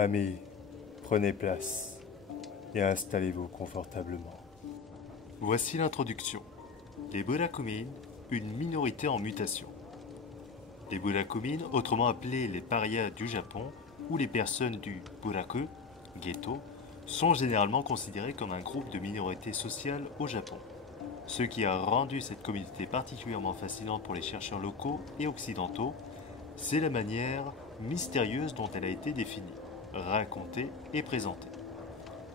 Amis, prenez place et installez-vous confortablement. Voici l'introduction. Les Burakumin, une minorité en mutation. Les Burakumin, autrement appelés les parias du Japon, ou les personnes du Buraku, ghetto, sont généralement considérés comme un groupe de minorités sociales au Japon. Ce qui a rendu cette communauté particulièrement fascinante pour les chercheurs locaux et occidentaux, c'est la manière mystérieuse dont elle a été définie, racontée et présentée.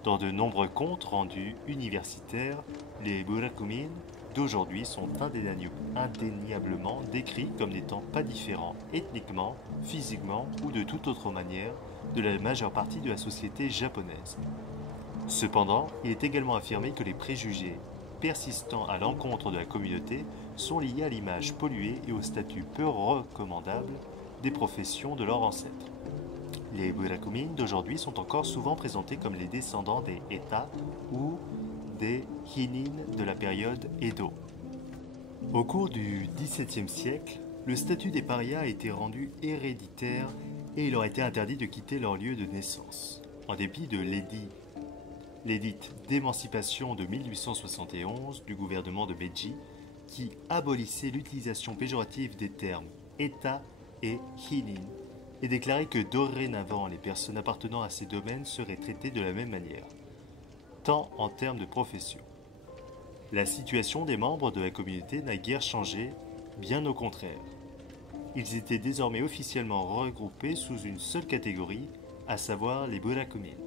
Dans de nombreux contes rendus universitaires, les Burakumin d'aujourd'hui sont indéniablement décrits comme n'étant pas différents ethniquement, physiquement ou de toute autre manière de la majeure partie de la société japonaise. Cependant, il est également affirmé que les préjugés persistants à l'encontre de la communauté sont liés à l'image polluée et au statut peu recommandable des professions de leurs ancêtres. Les Burakumin d'aujourd'hui sont encore souvent présentés comme les descendants des Eta ou des Hinin de la période Edo. Au cours du XVIIe siècle, le statut des parias a été rendu héréditaire et il leur a été interdit de quitter leur lieu de naissance. En dépit de l'édit d'émancipation de 1871 du gouvernement de Meiji, qui abolissait l'utilisation péjorative des termes Eta et Hinin, et déclarait que dorénavant les personnes appartenant à ces domaines seraient traitées de la même manière, tant en termes de profession. La situation des membres de la communauté n'a guère changé, bien au contraire. Ils étaient désormais officiellement regroupés sous une seule catégorie, à savoir les Burakumin.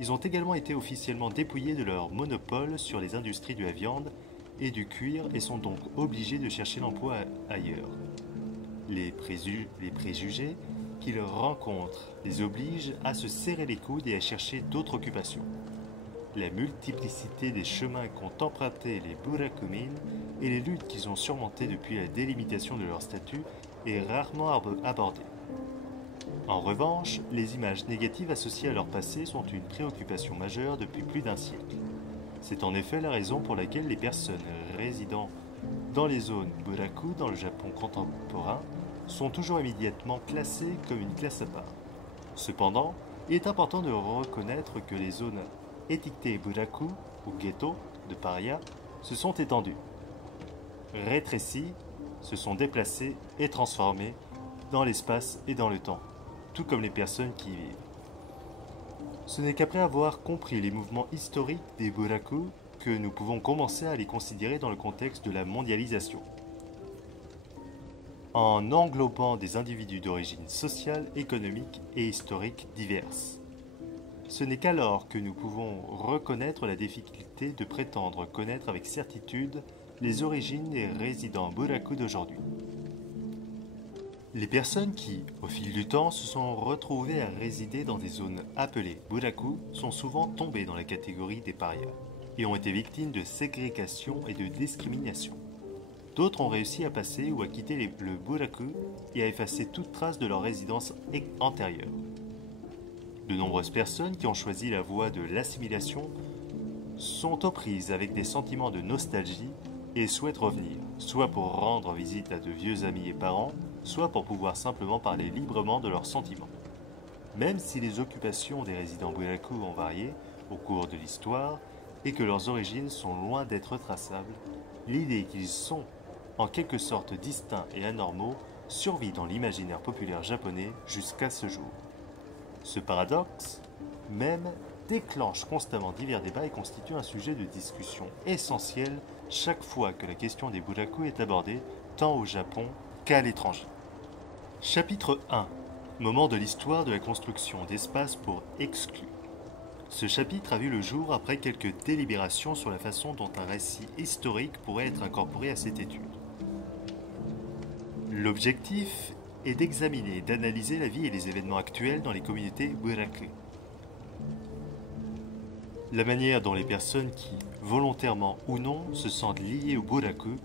Ils ont également été officiellement dépouillés de leur monopole sur les industries de la viande et du cuir et sont donc obligés de chercher l'emploi ailleurs. Les préjugés qu'ils rencontrent les obligent à se serrer les coudes et à chercher d'autres occupations. La multiplicité des chemins qu'ont empruntés les Burakumin et les luttes qu'ils ont surmontées depuis la délimitation de leur statut est rarement abordée. En revanche, les images négatives associées à leur passé sont une préoccupation majeure depuis plus d'un siècle. C'est en effet la raison pour laquelle les personnes résidant dans les zones Buraku dans le Japon contemporain sont toujours immédiatement classées comme une classe à part. Cependant, il est important de reconnaître que les zones étiquetées Buraku ou ghetto de paria se sont étendues, rétrécies, se sont déplacées et transformées dans l'espace et dans le temps, tout comme les personnes qui y vivent. Ce n'est qu'après avoir compris les mouvements historiques des Buraku que nous pouvons commencer à les considérer dans le contexte de la mondialisation, en englobant des individus d'origine sociale, économique et historique diverses. Ce n'est qu'alors que nous pouvons reconnaître la difficulté de prétendre connaître avec certitude les origines des résidents Buraku d'aujourd'hui. Les personnes qui, au fil du temps, se sont retrouvées à résider dans des zones appelées Buraku sont souvent tombées dans la catégorie des parias et ont été victimes de ségrégation et de discrimination. D'autres ont réussi à passer ou à quitter le Buraku et à effacer toute trace de leur résidence antérieure. De nombreuses personnes qui ont choisi la voie de l'assimilation sont aux prises avec des sentiments de nostalgie et souhaitent revenir, soit pour rendre visite à de vieux amis et parents, soit pour pouvoir simplement parler librement de leurs sentiments. Même si les occupations des résidents Buraku ont varié au cours de l'histoire et que leurs origines sont loin d'être traçables, l'idée qu'ils sont en quelque sorte distincts et anormaux survit dans l'imaginaire populaire japonais jusqu'à ce jour. Ce paradoxe même déclenche constamment divers débats et constitue un sujet de discussion essentiel chaque fois que la question des Buraku est abordée, tant au Japon qu'à l'étranger. Chapitre 1. Moment de l'histoire de la construction d'espaces pour exclus. Ce chapitre a vu le jour après quelques délibérations sur la façon dont un récit historique pourrait être incorporé à cette étude. L'objectif est d'examiner et d'analyser la vie et les événements actuels dans les communautés Buraku. La manière dont les personnes qui, volontairement ou non, se sentent liées au Buraku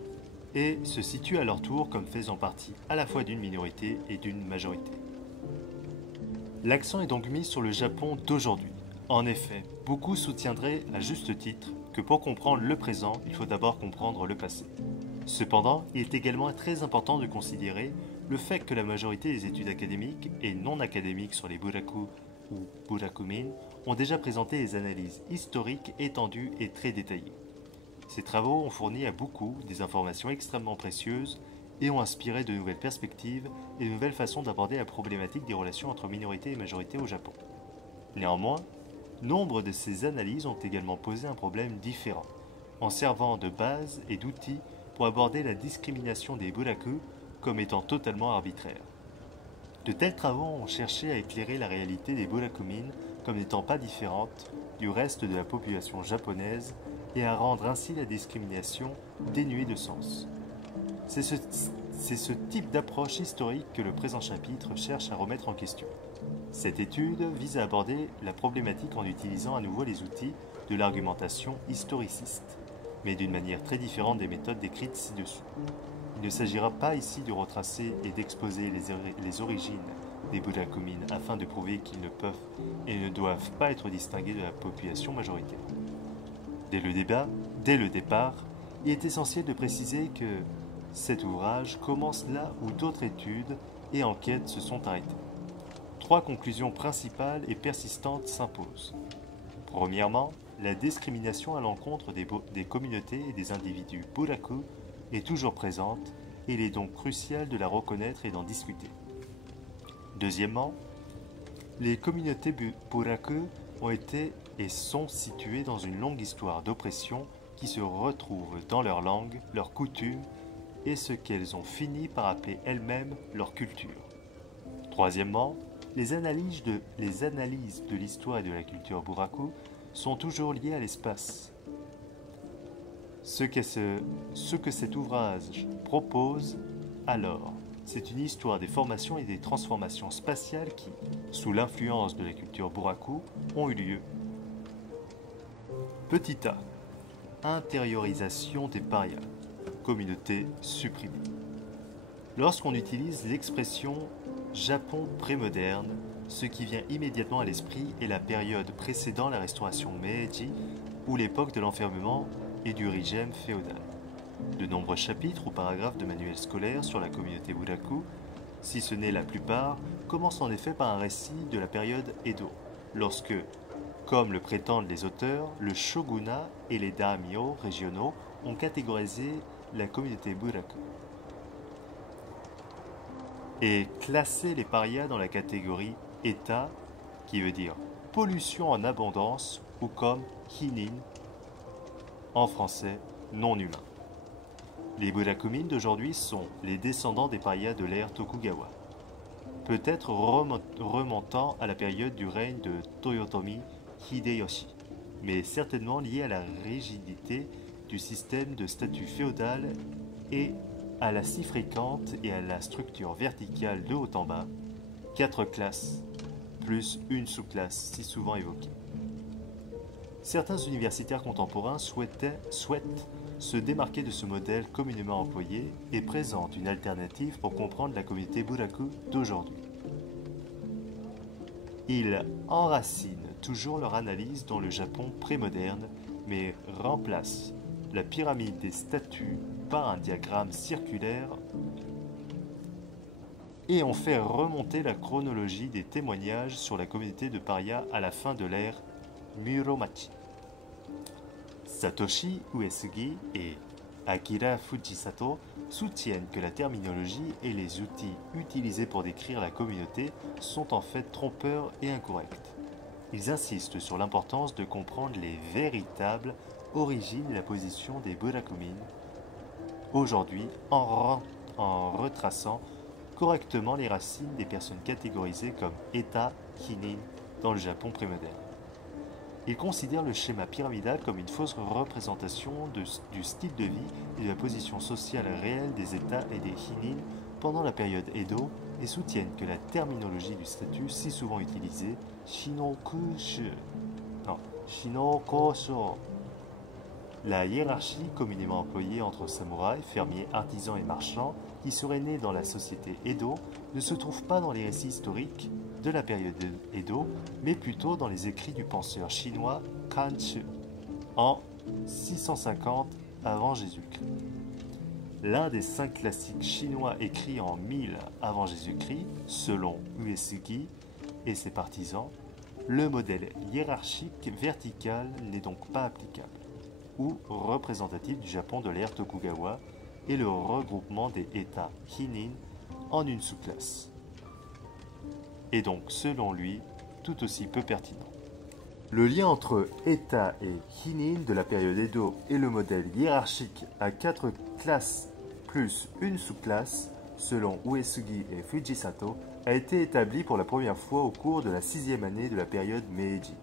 et se situent à leur tour comme faisant partie à la fois d'une minorité et d'une majorité. L'accent est donc mis sur le Japon d'aujourd'hui. En effet, beaucoup soutiendraient à juste titre que pour comprendre le présent, il faut d'abord comprendre le passé. Cependant, il est également très important de considérer le fait que la majorité des études académiques et non académiques sur les Buraku ou Burakumin, ont déjà présenté des analyses historiques étendues et très détaillées. Ces travaux ont fourni à beaucoup des informations extrêmement précieuses et ont inspiré de nouvelles perspectives et de nouvelles façons d'aborder la problématique des relations entre minorités et majorités au Japon. Néanmoins, nombre de ces analyses ont également posé un problème différent, en servant de base et d'outils pour aborder la discrimination des buraku comme étant totalement arbitraire. De tels travaux ont cherché à éclairer la réalité des burakumin comme n'étant pas différente du reste de la population japonaise et à rendre ainsi la discrimination dénuée de sens. C'est ce type d'approche historique que le présent chapitre cherche à remettre en question. Cette étude vise à aborder la problématique en utilisant à nouveau les outils de l'argumentation historiciste, mais d'une manière très différente des méthodes décrites ci-dessous. Il ne s'agira pas ici de retracer et d'exposer les origines des burakumin afin de prouver qu'ils ne peuvent et ne doivent pas être distingués de la population majoritaire. Dès le départ, il est essentiel de préciser que cet ouvrage commence là où d'autres études et enquêtes se sont arrêtées. 3 conclusions principales et persistantes s'imposent. Premièrement, la discrimination à l'encontre des communautés et des individus buraku est toujours présente et il est donc crucial de la reconnaître et d'en discuter. Deuxièmement, les communautés buraku ont été et sont situées dans une longue histoire d'oppression qui se retrouve dans leur langue, leurs coutumes et ce qu'elles ont fini par appeler elles-mêmes leur culture. Troisièmement, les analyses de l'histoire et de la culture buraku sont toujours liées à l'espace. Ce que cet ouvrage propose alors, c'est une histoire des formations et des transformations spatiales qui, sous l'influence de la culture buraku, ont eu lieu. Petit a. Intériorisation des parias. Communauté supprimée. Lorsqu'on utilise l'expression Japon prémoderne, ce qui vient immédiatement à l'esprit est la période précédant la restauration Meiji ou l'époque de l'enfermement et du régime féodal. De nombreux chapitres ou paragraphes de manuels scolaires sur la communauté buraku, si ce n'est la plupart, commencent en effet par un récit de la période Edo, lorsque, comme le prétendent les auteurs, le shogunat et les daimyo régionaux ont catégorisé la communauté buraku et classé les parias dans la catégorie état, qui veut dire pollution en abondance, ou comme hinin, en français non humain. Les burakumin d'aujourd'hui sont les descendants des parias de l'ère Tokugawa, peut-être remontant à la période du règne de Toyotomi Hideyoshi, mais certainement liés à la rigidité du système de statut féodal et à la scie fréquente et à la structure verticale de haut en bas, 4 classes, plus une sous-classe si souvent évoquée. Certains universitaires contemporains souhaitent se démarquer de ce modèle communément employé et présentent une alternative pour comprendre la communauté buraku d'aujourd'hui. Ils enracinent toujours leur analyse dans le Japon prémoderne, mais remplacent la pyramide des statuts par un diagramme circulaire et ont fait remonter la chronologie des témoignages sur la communauté de parias à la fin de l'ère Muromachi. Satoshi Uesugi et Akira Fujisato soutiennent que la terminologie et les outils utilisés pour décrire la communauté sont en fait trompeurs et incorrects. Ils insistent sur l'importance de comprendre les véritables origines et la position des burakumin aujourd'hui en retraçant correctement les racines des personnes catégorisées comme état, hinin dans le Japon prémoderne. Ils considèrent le schéma pyramidal comme une fausse représentation du style de vie et de la position sociale réelle des états et des hinin pendant la période Edo et soutiennent que la terminologie du statut si souvent utilisée, Shinokushu, la hiérarchie communément employée entre samouraïs, fermiers, artisans et marchands qui seraient nés dans la société Edo ne se trouve pas dans les récits historiques de la période Edo, mais plutôt dans les écrits du penseur chinois Kanchu en 650 avant Jésus-Christ. L'un des 5 classiques chinois écrits en 1000 avant Jésus-Christ, selon Uesugi et ses partisans, le modèle hiérarchique vertical n'est donc pas applicable, ou représentatif du Japon de l'ère Tokugawa et le regroupement des États Hinin en une sous-classe. Et donc, selon lui, tout aussi peu pertinent. Le lien entre État et Hinin de la période Edo et le modèle hiérarchique à 4 classes plus une sous-classe, selon Uesugi et Fujisato, a été établi pour la première fois au cours de la 6e année de la période Meiji.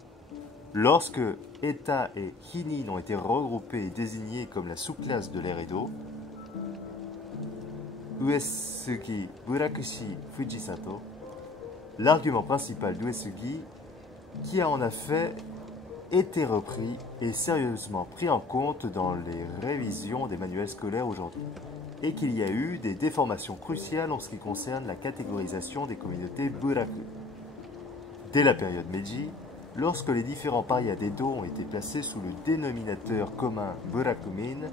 Lorsque État et Hinin ont été regroupés et désignés comme la sous-classe de l'ère Edo, Uesugi, Burakushi, Fujisato, l'argument principal d'Uesugi, qui a en effet été repris et sérieusement pris en compte dans les révisions des manuels scolaires aujourd'hui, et qu'il y a eu des déformations cruciales en ce qui concerne la catégorisation des communautés Buraku. Dès la période Meiji, lorsque les différents parias d'Edo ont été placés sous le dénominateur commun Burakumin,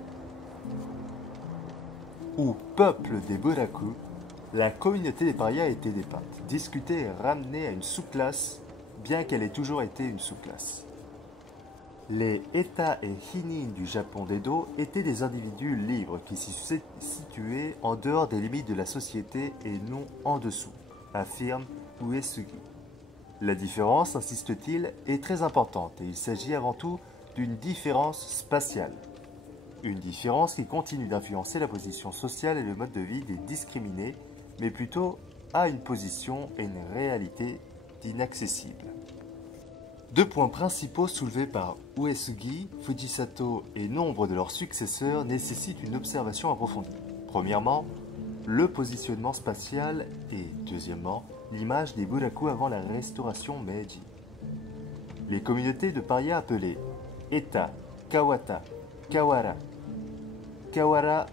ou peuple des Buraku, la communauté des parias a été dépeinte, discutée et ramenée à une sous-classe, bien qu'elle ait toujours été une sous-classe. Les États et Hinin du Japon d'Edo étaient des individus libres qui se situaient en dehors des limites de la société et non en dessous, affirme Uesugi. La différence, insiste-t-il, est très importante et il s'agit avant tout d'une différence spatiale. Une différence qui continue d'influencer la position sociale et le mode de vie des discriminés, mais plutôt à une position et une réalité d'inaccessible. Deux points principaux soulevés par Uesugi, Fujisato et nombre de leurs successeurs nécessitent une observation approfondie. Premièrement, le positionnement spatial et, deuxièmement, l'image des Buraku avant la restauration Meiji. Les communautés de parias appelées Eta, Kawata, Kawara, Kawara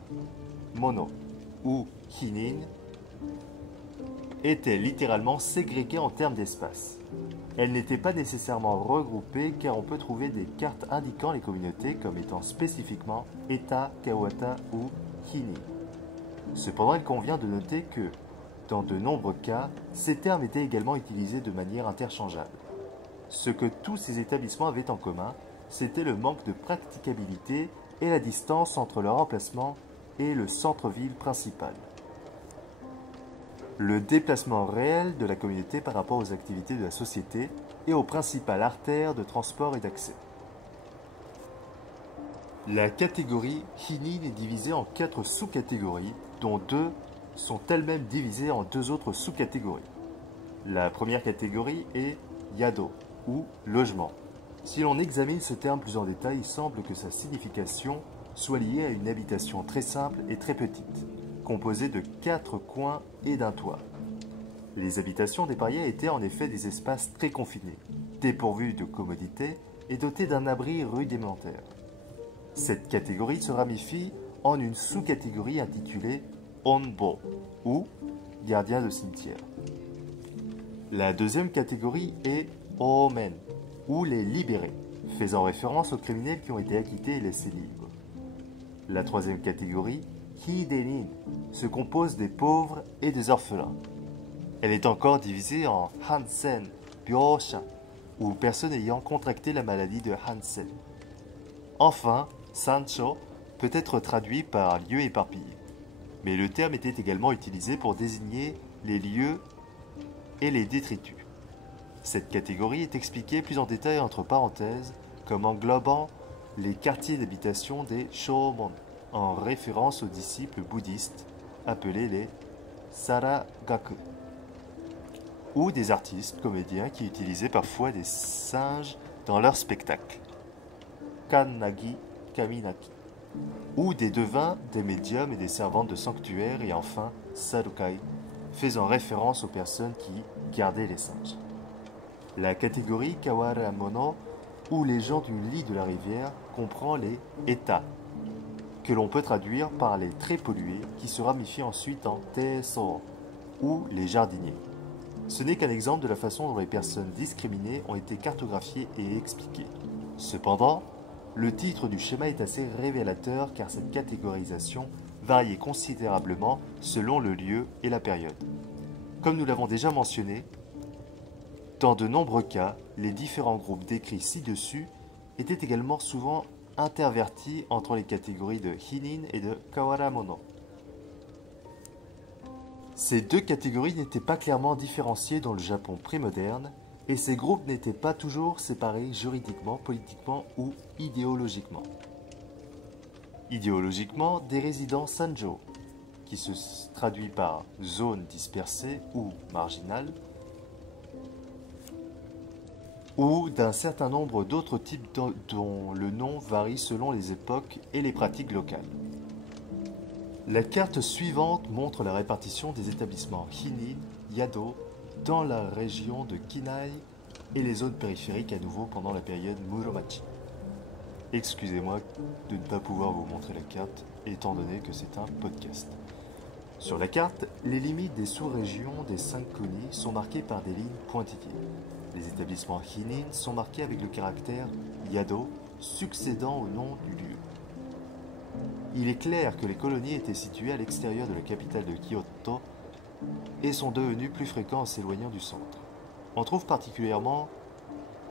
Mono ou Hinin étaient littéralement ségrégées en termes d'espace. Elles n'étaient pas nécessairement regroupées car on peut trouver des cartes indiquant les communautés comme étant spécifiquement Eta, Kawata ou Hinin. Cependant, il convient de noter que, dans de nombreux cas, ces termes étaient également utilisés de manière interchangeable. Ce que tous ces établissements avaient en commun, c'était le manque de praticabilité et la distance entre leur emplacement et le centre-ville principal. Le déplacement réel de la communauté par rapport aux activités de la société et aux principales artères de transport et d'accès. La catégorie Hinin est divisée en 4 sous-catégories, dont 2 sont elles-mêmes divisées en 2 autres sous-catégories. La première catégorie est Yado, ou logement. Si l'on examine ce terme plus en détail, il semble que sa signification soit liée à une habitation très simple et très petite, composée de 4 coins et d'un toit. Les habitations des parias étaient en effet des espaces très confinés, dépourvus de commodités et dotés d'un abri rudimentaire. Cette catégorie se ramifie en une sous-catégorie intitulée Onbo, ou gardien de cimetière. La deuxième catégorie est Omen, ou les libérés, faisant référence aux criminels qui ont été acquittés et laissés libres. La troisième catégorie, Hidenin, se compose des pauvres et des orphelins. Elle est encore divisée en Hansen, Byosha, ou personnes ayant contracté la maladie de Hansen. Enfin, Sancho peut être traduit par lieu éparpillé, mais le terme était également utilisé pour désigner les lieux et les détritus. Cette catégorie est expliquée plus en détail entre parenthèses comme englobant les quartiers d'habitation des Shomon, en référence aux disciples bouddhistes appelés les Saragaku, ou des artistes comédiens qui utilisaient parfois des singes dans leurs spectacles, Kannagi Kaminaki, ou des devins, des médiums et des servantes de sanctuaires, et enfin Sarukai, faisant référence aux personnes qui gardaient les singes. La catégorie Kawara Mono, ou les gens du lit de la rivière, comprend les États, que l'on peut traduire par les très pollués, qui se ramifient ensuite en Teso, ou les jardiniers. Ce n'est qu'un exemple de la façon dont les personnes discriminées ont été cartographiées et expliquées. Cependant, le titre du schéma est assez révélateur car cette catégorisation variait considérablement selon le lieu et la période. Comme nous l'avons déjà mentionné, Dans de nombreux cas, les différents groupes décrits ci-dessus étaient également souvent intervertis entre les catégories de Hinin et de Kawaramono. Ces deux catégories n'étaient pas clairement différenciées dans le Japon prémoderne, et ces groupes n'étaient pas toujours séparés juridiquement, politiquement ou idéologiquement. Idéologiquement, des résidents Sanjo, qui se traduit par zone dispersée ou marginale, ou d'un certain nombre d'autres types dont le nom varie selon les époques et les pratiques locales. La carte suivante montre la répartition des établissements Hinin, Yado, dans la région de Kinai et les zones périphériques à nouveau pendant la période Muromachi. Excusez-moi de ne pas pouvoir vous montrer la carte étant donné que c'est un podcast. Sur la carte, les limites des sous-régions des 5 kuni sont marquées par des lignes pointillées. Les établissements Hinin sont marqués avec le caractère Yado succédant au nom du lieu. Il est clair que les colonies étaient situées à l'extérieur de la capitale de Kyoto et sont devenues plus fréquentes en s'éloignant du centre. On trouve particulièrement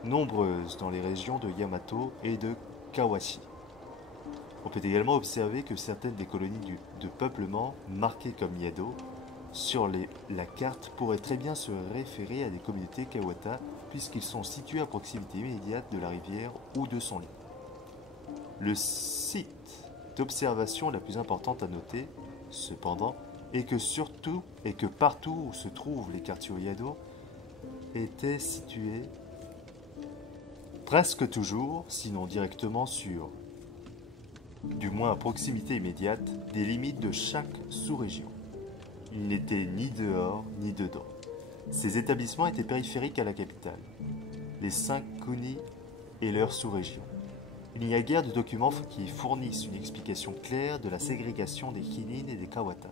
nombreuses dans les régions de Yamato et de Kawashi. On peut également observer que certaines des colonies de peuplement marquées comme Yado sur la carte pourraient très bien se référer à des communautés Kawata puisqu'ils sont situés à proximité immédiate de la rivière ou de son lit. Le site d'observation la plus importante à noter, cependant, est que partout où se trouvent les quartiers Yado étaient situés presque toujours, sinon directement sur, du moins à proximité immédiate, des limites de chaque sous-région. Ils n'étaient ni dehors ni dedans. Ces établissements étaient périphériques à la capitale, les 5 kuni et leurs sous-régions. Il n'y a guère de documents qui fournissent une explication claire de la ségrégation des Hinin et des Kawata.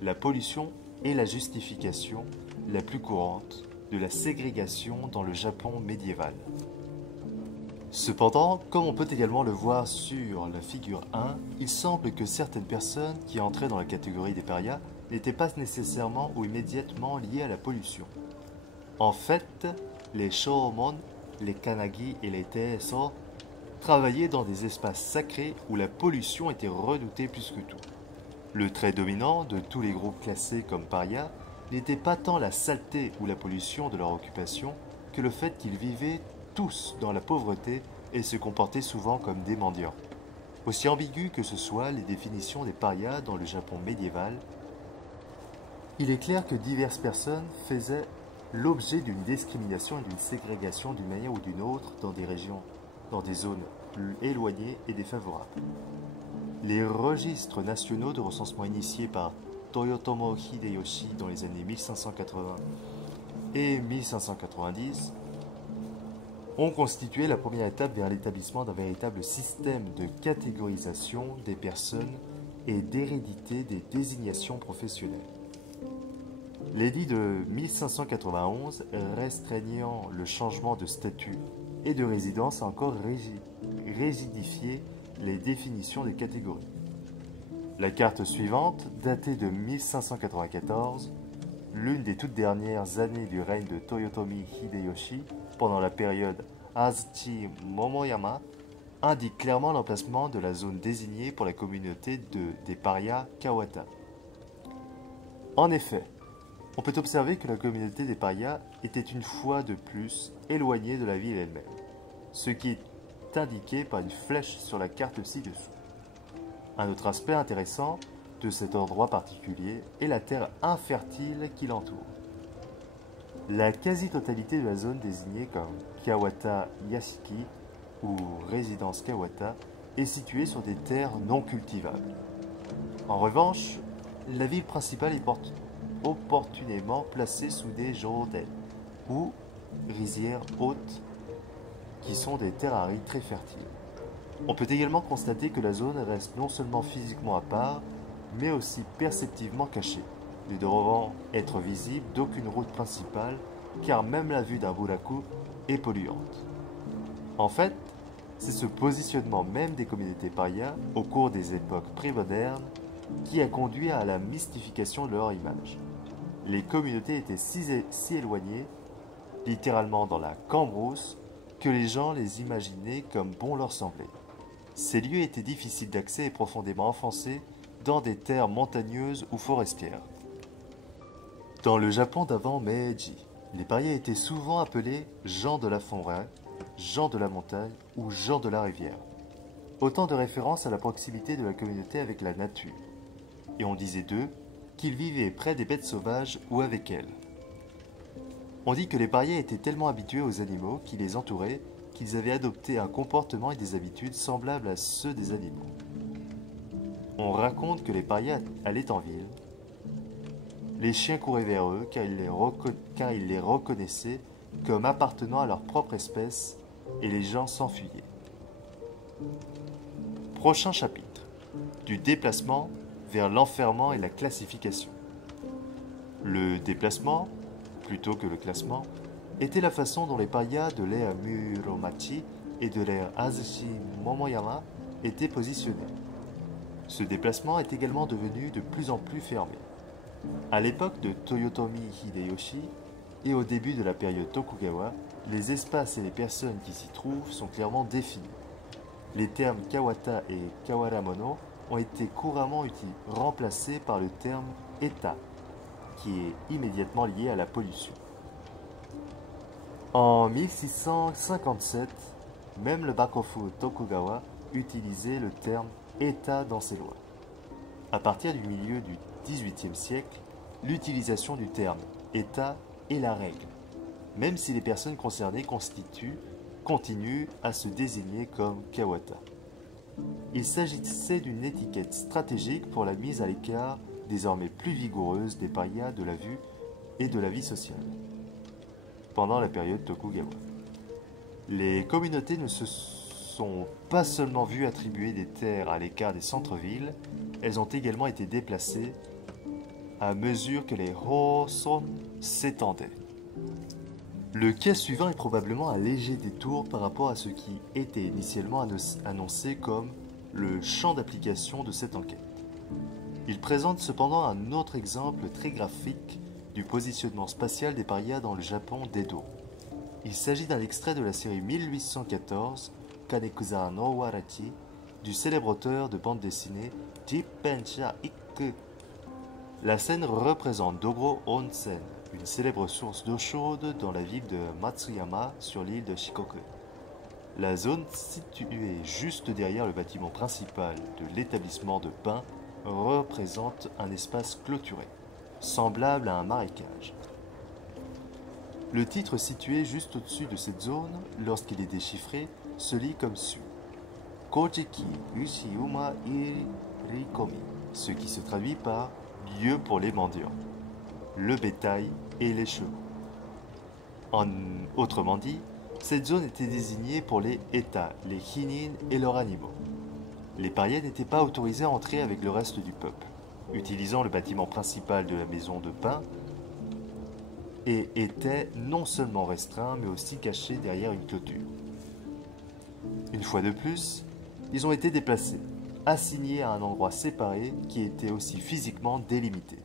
La pollution est la justification la plus courante de la ségrégation dans le Japon médiéval. Cependant, comme on peut également le voir sur la figure 1, il semble que certaines personnes qui entraient dans la catégorie des parias n'étaient pas nécessairement ou immédiatement liées à la pollution. En fait, les Shōmon, les Kanagi et les Teeso travaillaient dans des espaces sacrés où la pollution était redoutée plus que tout. Le trait dominant de tous les groupes classés comme parias n'était pas tant la saleté ou la pollution de leur occupation que le fait qu'ils vivaient tous dans la pauvreté et se comportaient souvent comme des mendiants. Aussi ambiguës que ce soit les définitions des parias dans le Japon médiéval, il est clair que diverses personnes faisaient l'objet d'une discrimination et d'une ségrégation d'une manière ou d'une autre dans des zones éloignées et défavorables. Les registres nationaux de recensement initiés par Toyotomo Hideyoshi dans les années 1580 et 1590 ont constitué la première étape vers l'établissement d'un véritable système de catégorisation des personnes et d'hérédité des désignations professionnelles. L'édit de 1591 restreignant le changement de statut et de résidence a encore rigidifié les définitions des catégories. La carte suivante, datée de 1594, l'une des toutes dernières années du règne de Toyotomi Hideyoshi, pendant la période Azuchi Momoyama, indique clairement l'emplacement de la zone désignée pour la communauté des parias Kawata. En effet, on peut observer que la communauté des parias était une fois de plus éloignée de la ville elle-même, ce qui est indiqué par une flèche sur la carte ci-dessous. Un autre aspect intéressant de cet endroit particulier est la terre infertile qui l'entoure. La quasi-totalité de la zone désignée comme Kawata Yashiki ou résidence Kawata est située sur des terres non cultivables. En revanche, la ville principale est opportunément placée sous des joden ou rizières hautes qui sont des terres arides très fertiles. On peut également constater que la zone reste non seulement physiquement à part, mais aussi perceptivement cachée, ne devant être visible d'aucune route principale, car même la vue d'un buraku est polluante. En fait, c'est ce positionnement même des communautés parias au cours des époques prémodernes qui a conduit à la mystification de leur image. Les communautés étaient si éloignées littéralement dans la cambrousse, que les gens les imaginaient comme bon leur semblait. Ces lieux étaient difficiles d'accès et profondément enfoncés dans des terres montagneuses ou forestières. Dans le Japon d'avant Meiji, les parias étaient souvent appelés gens de la forêt, gens de la montagne ou gens de la rivière. Autant de références à la proximité de la communauté avec la nature. Et on disait d'eux qu'ils vivaient près des bêtes sauvages ou avec elles. On dit que les parias étaient tellement habitués aux animaux qui les entouraient qu'ils avaient adopté un comportement et des habitudes semblables à ceux des animaux. On raconte que les parias allaient en ville. Les chiens couraient vers eux car ils les reconnaissaient comme appartenant à leur propre espèce et les gens s'enfuyaient. Prochain chapitre. Du déplacement vers l'enfermement et la classification. Le déplacement, plutôt que le classement, était la façon dont les parias de l'ère Muromachi et de l'ère Azuchi Momoyama étaient positionnés. Ce déplacement est également devenu de plus en plus fermé. À l'époque de Toyotomi Hideyoshi et au début de la période Tokugawa, les espaces et les personnes qui s'y trouvent sont clairement définis. Les termes Kawata et Kawaramono ont été couramment remplacés par le terme Eta, qui est immédiatement lié à la pollution. En 1657, même le Bakofu Tokugawa utilisait le terme État dans ses lois. À partir du milieu du XVIIIe siècle, l'utilisation du terme État est la règle, même si les personnes concernées continuent à se désigner comme Kawata. Il s'agissait d'une étiquette stratégique pour la mise à l'écart désormais plus vigoureuse des parias de la vue et de la vie sociale. Pendant la période Tokugawa, les communautés ne se sont pas seulement vues attribuer des terres à l'écart des centres-villes, elles ont également été déplacées à mesure que les Hoson s'étendaient. Le cas suivant est probablement un léger détour par rapport à ce qui était initialement annoncé comme le champ d'application de cette enquête. Il présente cependant un autre exemple très graphique du positionnement spatial des parias dans le Japon d'Edo. Il s'agit d'un extrait de la série 1814 Kanekusa no Warachi du célèbre auteur de bande dessinée Jippensha Ikku. La scène représente Dogro Onsen, une célèbre source d'eau chaude dans la ville de Matsuyama sur l'île de Shikoku. La zone située juste derrière le bâtiment principal de l'établissement de pain représente un espace clôturé, semblable à un marécage. Le titre situé juste au-dessus de cette zone, lorsqu'il est déchiffré, se lit comme suit. Kojiki Ushiyuma Irikomi, ce qui se traduit par lieu pour les mendiants, le bétail et les chevaux. Autrement dit, cette zone était désignée pour les États, les Hinin et leurs animaux. Les parias n'étaient pas autorisés à entrer avec le reste du peuple, utilisant le bâtiment principal de la maison de pain, et étaient non seulement restreints, mais aussi cachés derrière une clôture. Une fois de plus, ils ont été déplacés, assignés à un endroit séparé qui était aussi physiquement délimité.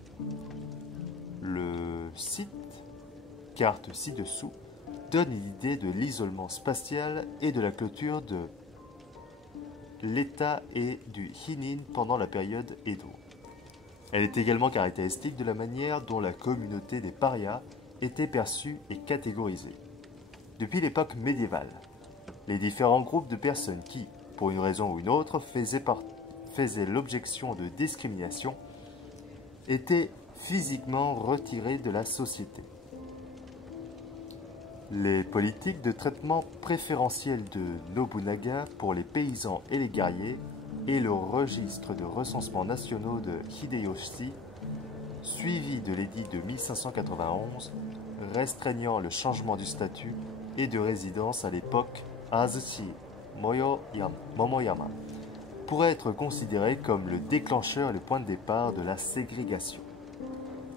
Le site, carte ci-dessous, donne une idée de l'isolement spatial et de la clôture de l'État et du Hinin pendant la période Edo. Elle est également caractéristique de la manière dont la communauté des parias était perçue et catégorisée. Depuis l'époque médiévale, les différents groupes de personnes qui, pour une raison ou une autre, faisaient l'objection de discrimination, étaient physiquement retirés de la société. Les politiques de traitement préférentiel de Nobunaga pour les paysans et les guerriers et le registre de recensement nationaux de Hideyoshi, suivi de l'édit de 1591, restreignant le changement du statut et de résidence à l'époque Azuchi Momoyama, pourrait être considéré comme le déclencheur et le point de départ de la ségrégation.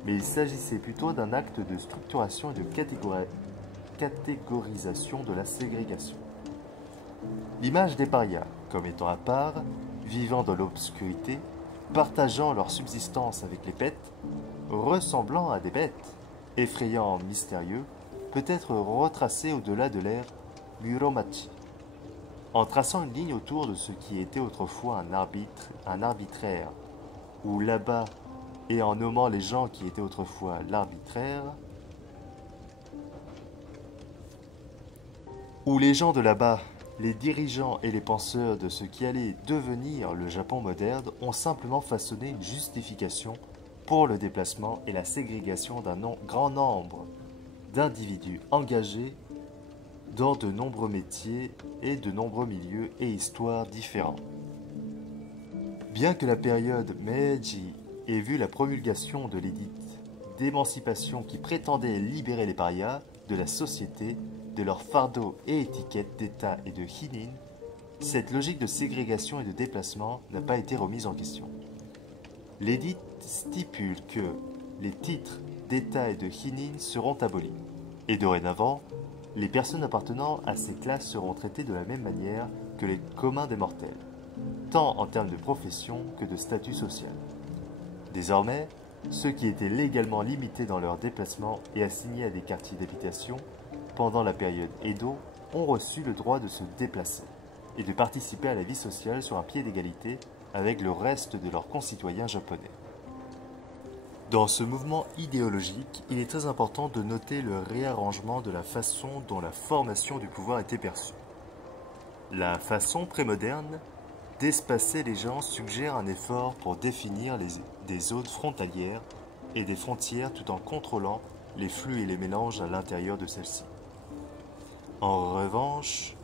Mais il s'agissait plutôt d'un acte de structuration et de catégorisation de la ségrégation. L'image des parias comme étant à part, vivant dans l'obscurité, partageant leur subsistance avec les bêtes, ressemblant à des bêtes, effrayants, mystérieux, peut être retracé au-delà de l'ère Muromachi, en traçant une ligne autour de ce qui était autrefois un arbitraire, ou là-bas, et en nommant les gens qui étaient autrefois l'arbitraire, où les gens de là-bas, les dirigeants et les penseurs de ce qui allait devenir le Japon moderne ont simplement façonné une justification pour le déplacement et la ségrégation d'un grand nombre d'individus engagés dans de nombreux métiers et de nombreux milieux et histoires différents. Bien que la période Meiji ait vu la promulgation de l'édit d'émancipation qui prétendait libérer les parias de la société, de leurs fardeaux et étiquettes d'État et de hinin, cette logique de ségrégation et de déplacement n'a pas été remise en question. L'édit stipule que les titres d'État et de hinin seront abolis, et dorénavant, les personnes appartenant à ces classes seront traitées de la même manière que les communs des mortels, tant en termes de profession que de statut social. Désormais, ceux qui étaient légalement limités dans leur déplacement et assignés à des quartiers d'habitation pendant la période Edo ont reçu le droit de se déplacer et de participer à la vie sociale sur un pied d'égalité avec le reste de leurs concitoyens japonais. Dans ce mouvement idéologique, il est très important de noter le réarrangement de la façon dont la formation du pouvoir était perçue. La façon prémoderne d'espacer les gens suggère un effort pour définir des zones frontalières et des frontières tout en contrôlant les flux et les mélanges à l'intérieur de celles-ci. En revanche,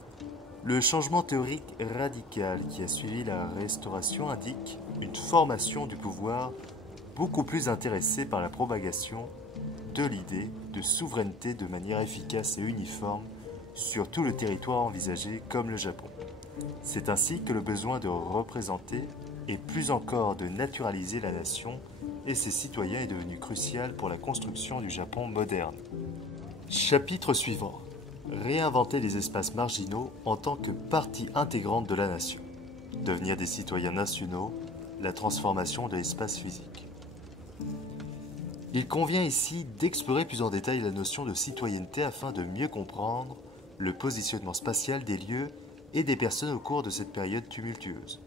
le changement théorique radical qui a suivi la Restauration indique une formation du pouvoir beaucoup plus intéressée par la propagation de l'idée de souveraineté de manière efficace et uniforme sur tout le territoire envisagé comme le Japon. C'est ainsi que le besoin de représenter et plus encore de naturaliser la nation et ses citoyens est devenu crucial pour la construction du Japon moderne. Chapitre suivant. Réinventer les espaces marginaux en tant que partie intégrante de la nation. Devenir des citoyens nationaux, la transformation de l'espace physique. Il convient ici d'explorer plus en détail la notion de citoyenneté afin de mieux comprendre le positionnement spatial des lieux et des personnes au cours de cette période tumultueuse.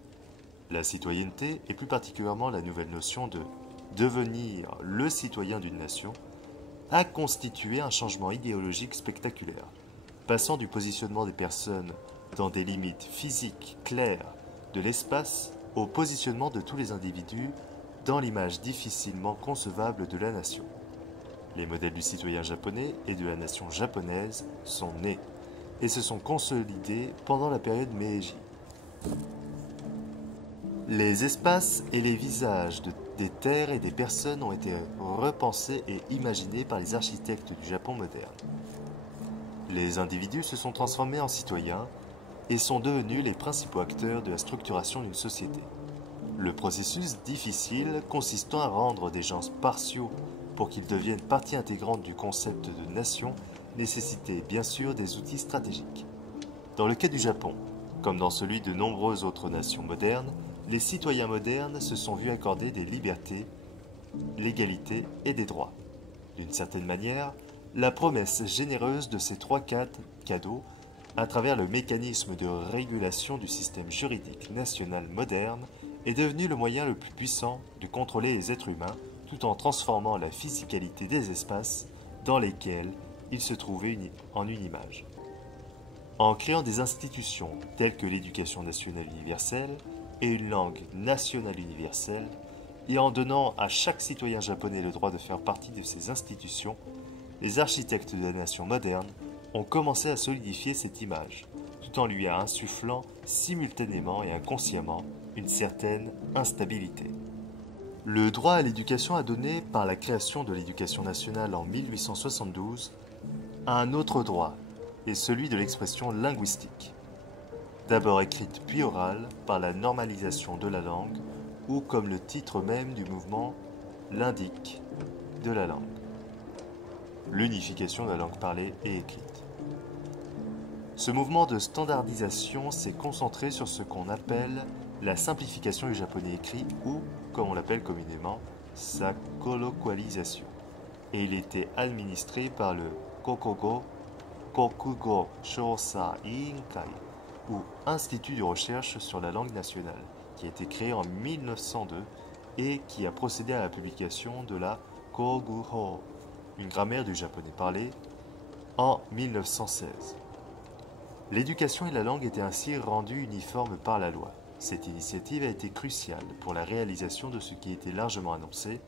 La citoyenneté, et plus particulièrement la nouvelle notion de devenir le citoyen d'une nation, a constitué un changement idéologique spectaculaire, passant du positionnement des personnes dans des limites physiques claires de l'espace au positionnement de tous les individus dans l'image difficilement concevable de la nation. Les modèles du citoyen japonais et de la nation japonaise sont nés et se sont consolidés pendant la période Meiji. Les espaces et les visages des terres et des personnes ont été repensés et imaginés par les architectes du Japon moderne. Les individus se sont transformés en citoyens et sont devenus les principaux acteurs de la structuration d'une société. Le processus difficile consistant à rendre des gens partiaux pour qu'ils deviennent partie intégrante du concept de nation nécessitait bien sûr des outils stratégiques. Dans le cas du Japon, comme dans celui de nombreuses autres nations modernes, les citoyens modernes se sont vus accorder des libertés, l'égalité et des droits. D'une certaine manière, la promesse généreuse de ces trois cadeaux, à travers le mécanisme de régulation du système juridique national moderne, est devenu le moyen le plus puissant de contrôler les êtres humains tout en transformant la physicalité des espaces dans lesquels ils se trouvaient en une image. En créant des institutions telles que l'éducation nationale universelle et une langue nationale universelle, et en donnant à chaque citoyen japonais le droit de faire partie de ces institutions, les architectes de la nation moderne ont commencé à solidifier cette image, tout en lui insufflant simultanément et inconsciemment une certaine instabilité. Le droit à l'éducation a donné, par la création de l'éducation nationale en 1872, un autre droit, et celui de l'expression linguistique. D'abord écrite puis orale par la normalisation de la langue, ou comme le titre même du mouvement l'indique, de la langue. L'unification de la langue parlée et écrite. Ce mouvement de standardisation s'est concentré sur ce qu'on appelle la simplification du japonais écrit ou, comme on l'appelle communément, sa colloquialisation. Et il était administré par le Kokogo Kokugo Shosa Iinkai, ou Institut de recherche sur la langue nationale, qui a été créé en 1902 et qui a procédé à la publication de la Koguho, une grammaire du japonais parlé, en 1916. L'éducation et la langue étaient ainsi rendues uniformes par la loi. Cette initiative a été cruciale pour la réalisation de ce qui était largement annoncé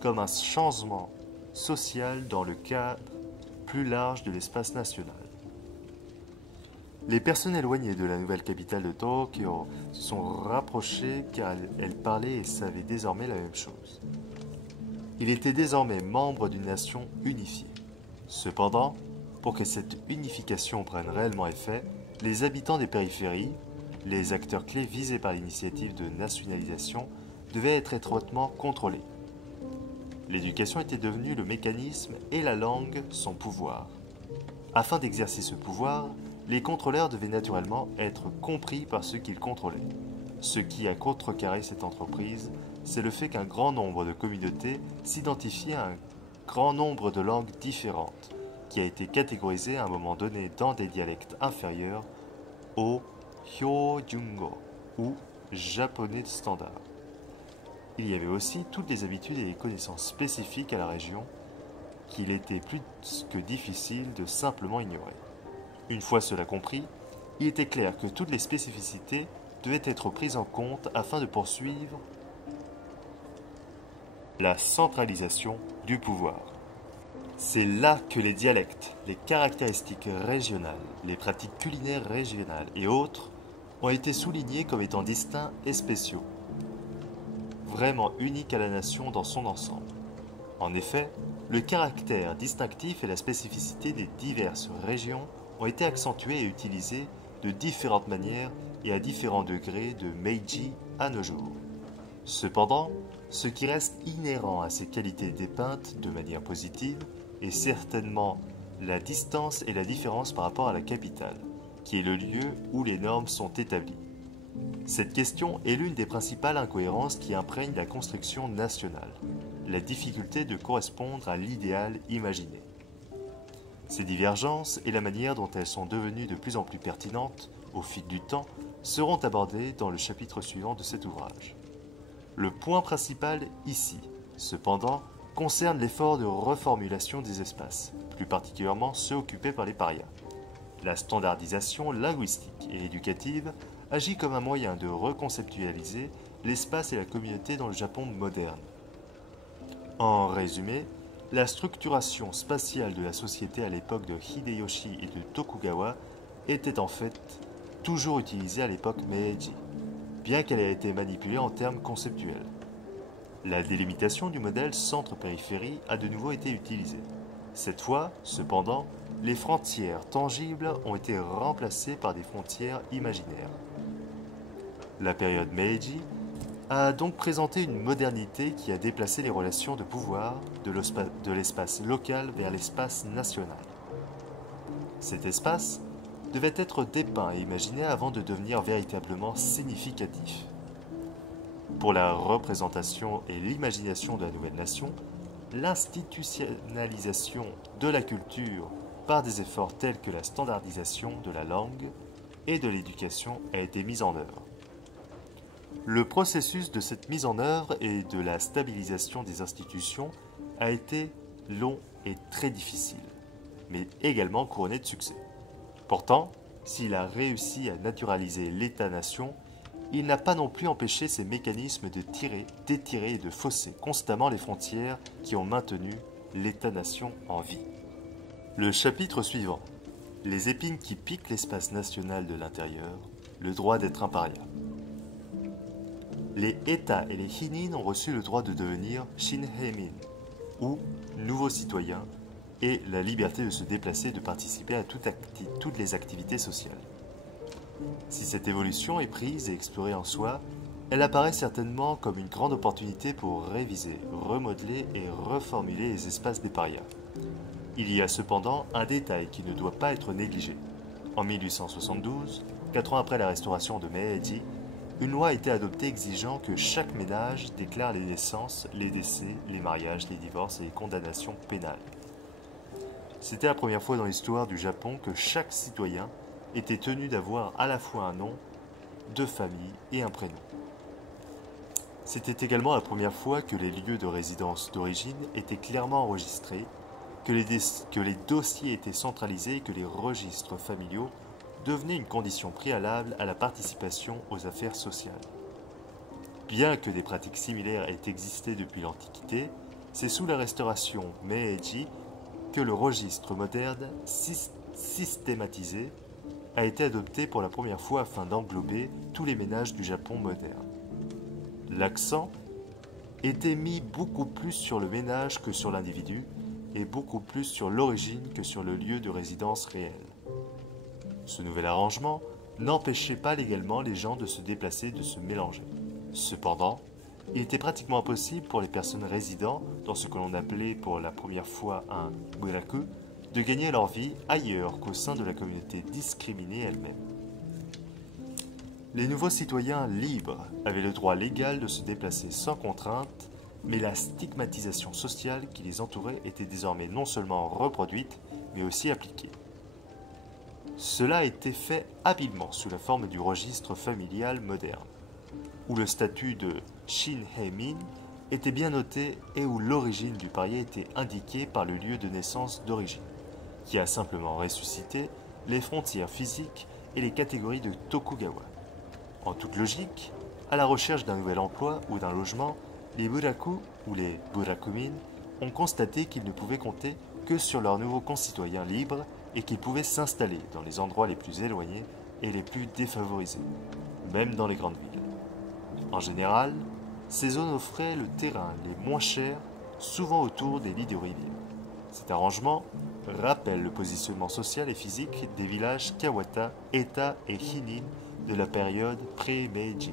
comme un changement social dans le cadre plus large de l'espace national. Les personnes éloignées de la nouvelle capitale de Tokyo se sont rapprochées car elles parlaient et savaient désormais la même chose. Il était désormais membre d'une nation unifiée. Cependant, pour que cette unification prenne réellement effet, les habitants des périphéries, les acteurs clés visés par l'initiative de nationalisation, devaient être étroitement contrôlés. L'éducation était devenue le mécanisme et la langue son pouvoir. Afin d'exercer ce pouvoir, les contrôleurs devaient naturellement être compris par ceux qu'ils contrôlaient. Ce qui a contrecarré cette entreprise, c'est le fait qu'un grand nombre de communautés s'identifiaient à un grand nombre de langues différentes, qui a été catégorisé à un moment donné dans des dialectes inférieurs au Hyojungo, ou japonais standard. Il y avait aussi toutes les habitudes et les connaissances spécifiques à la région qu'il était plus que difficile de simplement ignorer. Une fois cela compris, il était clair que toutes les spécificités devaient être prises en compte afin de poursuivre la centralisation du pouvoir. C'est là que les dialectes, les caractéristiques régionales, les pratiques culinaires régionales et autres ont été soulignés comme étant distincts et spéciaux, vraiment uniques à la nation dans son ensemble. En effet, le caractère distinctif et la spécificité des diverses régions ont été accentués et utilisés de différentes manières et à différents degrés de Meiji à nos jours. Cependant, ce qui reste inhérent à ces qualités dépeintes de manière positive est certainement la distance et la différence par rapport à la capitale, qui est le lieu où les normes sont établies. Cette question est l'une des principales incohérences qui imprègnent la construction nationale, la difficulté de correspondre à l'idéal imaginé. Ces divergences et la manière dont elles sont devenues de plus en plus pertinentes au fil du temps seront abordées dans le chapitre suivant de cet ouvrage. Le point principal ici, cependant, concerne l'effort de reformulation des espaces, plus particulièrement ceux occupés par les parias. La standardisation linguistique et éducative agit comme un moyen de reconceptualiser l'espace et la communauté dans le Japon moderne. En résumé, la structuration spatiale de la société à l'époque de Hideyoshi et de Tokugawa était en fait toujours utilisée à l'époque Meiji, bien qu'elle ait été manipulée en termes conceptuels. La délimitation du modèle centre-périphérie a de nouveau été utilisée. Cette fois, cependant, les frontières tangibles ont été remplacées par des frontières imaginaires. La période Meiji a donc présenté une modernité qui a déplacé les relations de pouvoir de l'espace local vers l'espace national. Cet espace devait être dépeint et imaginé avant de devenir véritablement significatif. Pour la représentation et l'imagination de la nouvelle nation, l'institutionnalisation de la culture par des efforts tels que la standardisation de la langue et de l'éducation a été mise en œuvre. Le processus de cette mise en œuvre et de la stabilisation des institutions a été long et très difficile, mais également couronné de succès. Pourtant, s'il a réussi à naturaliser l'État-nation, il n'a pas non plus empêché ces mécanismes de tirer, d'étirer et de fausser constamment les frontières qui ont maintenu l'État-nation en vie. Le chapitre suivant. Les épines qui piquent l'espace national de l'intérieur, le droit d'être un paria. Les États et les Hinin ont reçu le droit de devenir Shinheimin, ou nouveaux citoyens, et la liberté de se déplacer et de participer à toutes les activités sociales. Si cette évolution est prise et explorée en soi, elle apparaît certainement comme une grande opportunité pour réviser, remodeler et reformuler les espaces des parias. Il y a cependant un détail qui ne doit pas être négligé. En 1872, 4 ans après la restauration de Meiji, une loi a été adoptée exigeant que chaque ménage déclare les naissances, les décès, les mariages, les divorces et les condamnations pénales. C'était la première fois dans l'histoire du Japon que chaque citoyen était tenu d'avoir à la fois un nom de famille et un prénom. C'était également la première fois que les lieux de résidence d'origine étaient clairement enregistrés, que les dossiers étaient centralisés et que les registres familiaux devenaient une condition préalable à la participation aux affaires sociales. Bien que des pratiques similaires aient existé depuis l'Antiquité, c'est sous la restauration Meiji que le registre moderne systématisé a été adopté pour la première fois afin d'englober tous les ménages du Japon moderne. L'accent était mis beaucoup plus sur le ménage que sur l'individu et beaucoup plus sur l'origine que sur le lieu de résidence réel. Ce nouvel arrangement n'empêchait pas légalement les gens de se déplacer et de se mélanger. Cependant, il était pratiquement impossible pour les personnes résidant dans ce que l'on appelait pour la première fois un buraku de gagner leur vie ailleurs qu'au sein de la communauté discriminée elle-même. Les nouveaux citoyens libres avaient le droit légal de se déplacer sans contrainte, mais la stigmatisation sociale qui les entourait était désormais non seulement reproduite, mais aussi appliquée. Cela a été fait habilement sous la forme du registre familial moderne, où le statut de Shinheimin était bien noté et où l'origine du parier était indiquée par le lieu de naissance d'origine, qui a simplement ressuscité les frontières physiques et les catégories de Tokugawa. En toute logique, à la recherche d'un nouvel emploi ou d'un logement, les buraku ou les burakumin ont constaté qu'ils ne pouvaient compter que sur leurs nouveaux concitoyens libres et qu'ils pouvaient s'installer dans les endroits les plus éloignés et les plus défavorisés, même dans les grandes villes. En général, ces zones offraient le terrain les moins chers, souvent autour des lits de rivière. Cet arrangement rappelle le positionnement social et physique des villages Kawata, Eta et Hinin de la période pré-Meiji.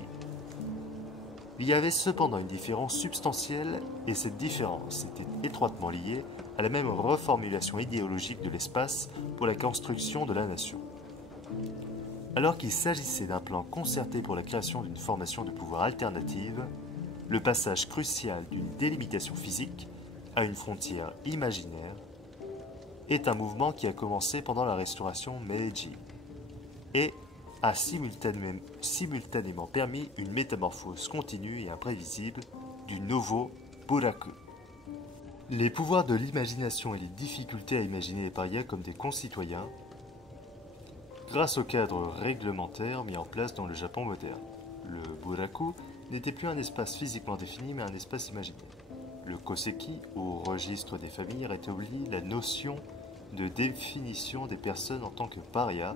Il y avait cependant une différence substantielle et cette différence était étroitement liée à la même reformulation idéologique de l'espace pour la construction de la nation. Alors qu'il s'agissait d'un plan concerté pour la création d'une formation de pouvoir alternative, le passage crucial d'une délimitation physique à une frontière imaginaire est un mouvement qui a commencé pendant la restauration Meiji et a simultanément permis une métamorphose continue et imprévisible du nouveau buraku. Les pouvoirs de l'imagination et les difficultés à imaginer les parias comme des concitoyens grâce au cadre réglementaire mis en place dans le Japon moderne. Le buraku n'était plus un espace physiquement défini mais un espace imaginaire. Le koseki, ou registre des familles, rétablit la notion de définition des personnes en tant que parias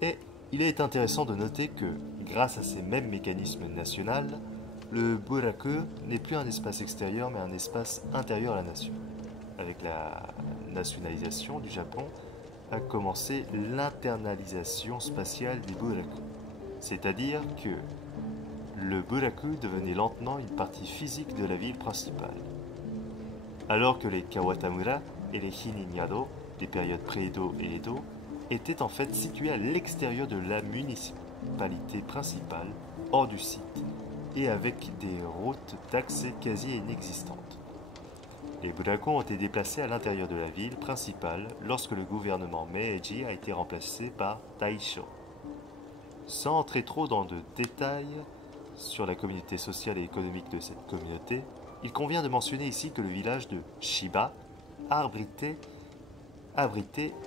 et il est intéressant de noter que, grâce à ces mêmes mécanismes nationaux, le buraku n'est plus un espace extérieur mais un espace intérieur à la nation. Avec la nationalisation du Japon a commencé l'internalisation spatiale des buraku, c'est-à-dire que le buraku devenait lentement une partie physique de la ville principale. Alors que les Kawatamura et les Hininyado, des périodes pré-Edo et Edo, étaient en fait situés à l'extérieur de la municipalité principale, hors du site, et avec des routes d'accès quasi inexistantes. Les buraku ont été déplacés à l'intérieur de la ville principale lorsque le gouvernement Meiji a été remplacé par Taisho. Sans entrer trop dans de détails sur la communauté sociale et économique de cette communauté, il convient de mentionner ici que le village de Shiba abritait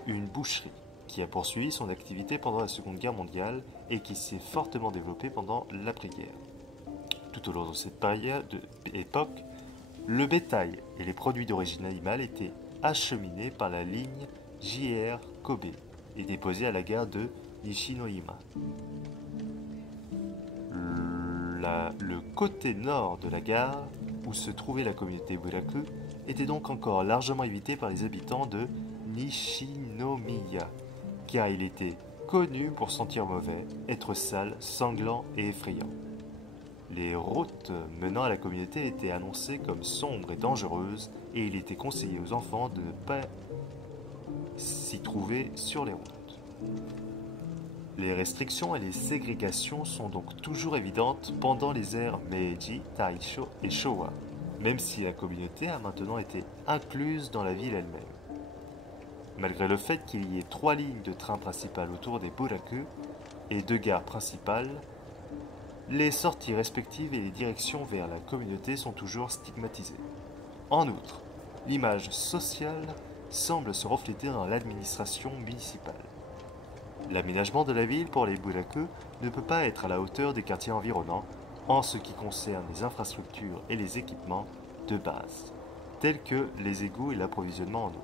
une boucherie qui a poursuivi son activité pendant la Seconde Guerre mondiale et qui s'est fortement développée pendant l'après-guerre. Tout au long de cette époque, le bétail et les produits d'origine animale étaient acheminés par la ligne JR Kobe et déposés à la gare de Nishinohima. Le côté nord de la gare, où se trouvait la communauté buraku, était donc encore largement évité par les habitants de Nishinomiya, car il était connu pour sentir mauvais, être sale, sanglant et effrayant. Les routes menant à la communauté étaient annoncées comme sombres et dangereuses et il était conseillé aux enfants de ne pas s'y trouver sur les routes. Les restrictions et les ségrégations sont donc toujours évidentes pendant les ères Meiji, Taisho et Showa, même si la communauté a maintenant été incluse dans la ville elle-même. Malgré le fait qu'il y ait 3 lignes de train principales autour des Buraku et 2 gares principales, les sorties respectives et les directions vers la communauté sont toujours stigmatisées. En outre, l'image sociale semble se refléter dans l'administration municipale. L'aménagement de la ville pour les Buraku ne peut pas être à la hauteur des quartiers environnants en ce qui concerne les infrastructures et les équipements de base, tels que les égouts et l'approvisionnement en eau.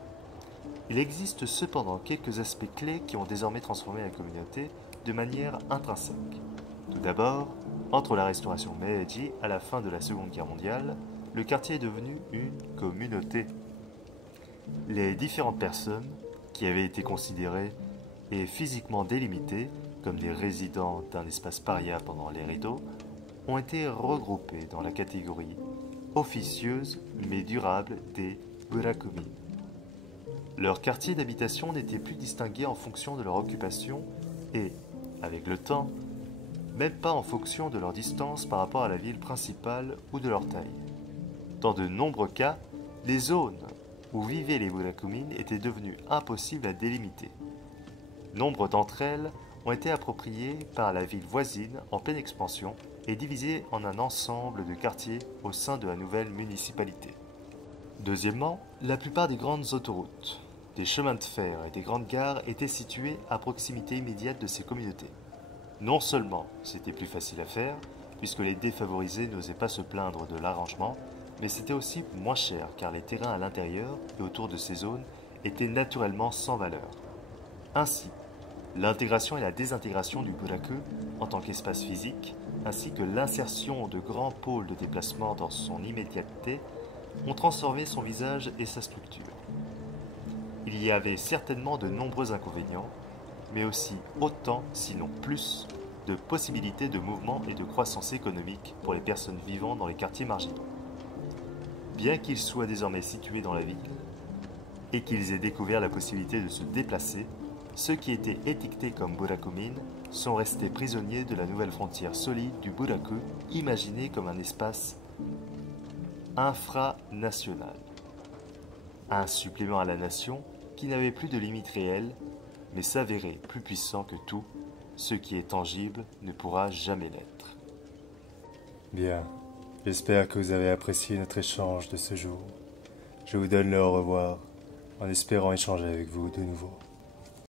Il existe cependant quelques aspects clés qui ont désormais transformé la communauté de manière intrinsèque. Tout d'abord, entre la restauration Meiji à la fin de la Seconde Guerre mondiale, le quartier est devenu une communauté. Les différentes personnes qui avaient été considérées et physiquement délimitées comme des résidents d'un espace paria pendant les rideaux ont été regroupées dans la catégorie officieuse mais durable des Burakumin. Leur quartier d'habitation n'était plus distingué en fonction de leur occupation et, avec le temps, même pas en fonction de leur distance par rapport à la ville principale ou de leur taille. Dans de nombreux cas, les zones où vivaient les Burakumin étaient devenues impossibles à délimiter. Nombre d'entre elles ont été appropriées par la ville voisine en pleine expansion et divisées en un ensemble de quartiers au sein de la nouvelle municipalité. Deuxièmement, la plupart des grandes autoroutes, des chemins de fer et des grandes gares étaient situés à proximité immédiate de ces communautés. Non seulement c'était plus facile à faire, puisque les défavorisés n'osaient pas se plaindre de l'arrangement, mais c'était aussi moins cher car les terrains à l'intérieur et autour de ces zones étaient naturellement sans valeur. Ainsi, l'intégration et la désintégration du Buraku en tant qu'espace physique, ainsi que l'insertion de grands pôles de déplacement dans son immédiateté, ont transformé son visage et sa structure. Il y avait certainement de nombreux inconvénients, mais aussi autant, sinon plus, de possibilités de mouvement et de croissance économique pour les personnes vivant dans les quartiers marginaux. Bien qu'ils soient désormais situés dans la ville, et qu'ils aient découvert la possibilité de se déplacer, ceux qui étaient étiquetés comme Burakumin sont restés prisonniers de la nouvelle frontière solide du Buraku, imaginée comme un espace infranational. Un supplément à la nation qui n'avait plus de limites réelles, mais s'avérait plus puissant que tout, ce qui est tangible ne pourra jamais l'être. Bien, j'espère que vous avez apprécié notre échange de ce jour. Je vous donne le au revoir, en espérant échanger avec vous de nouveau.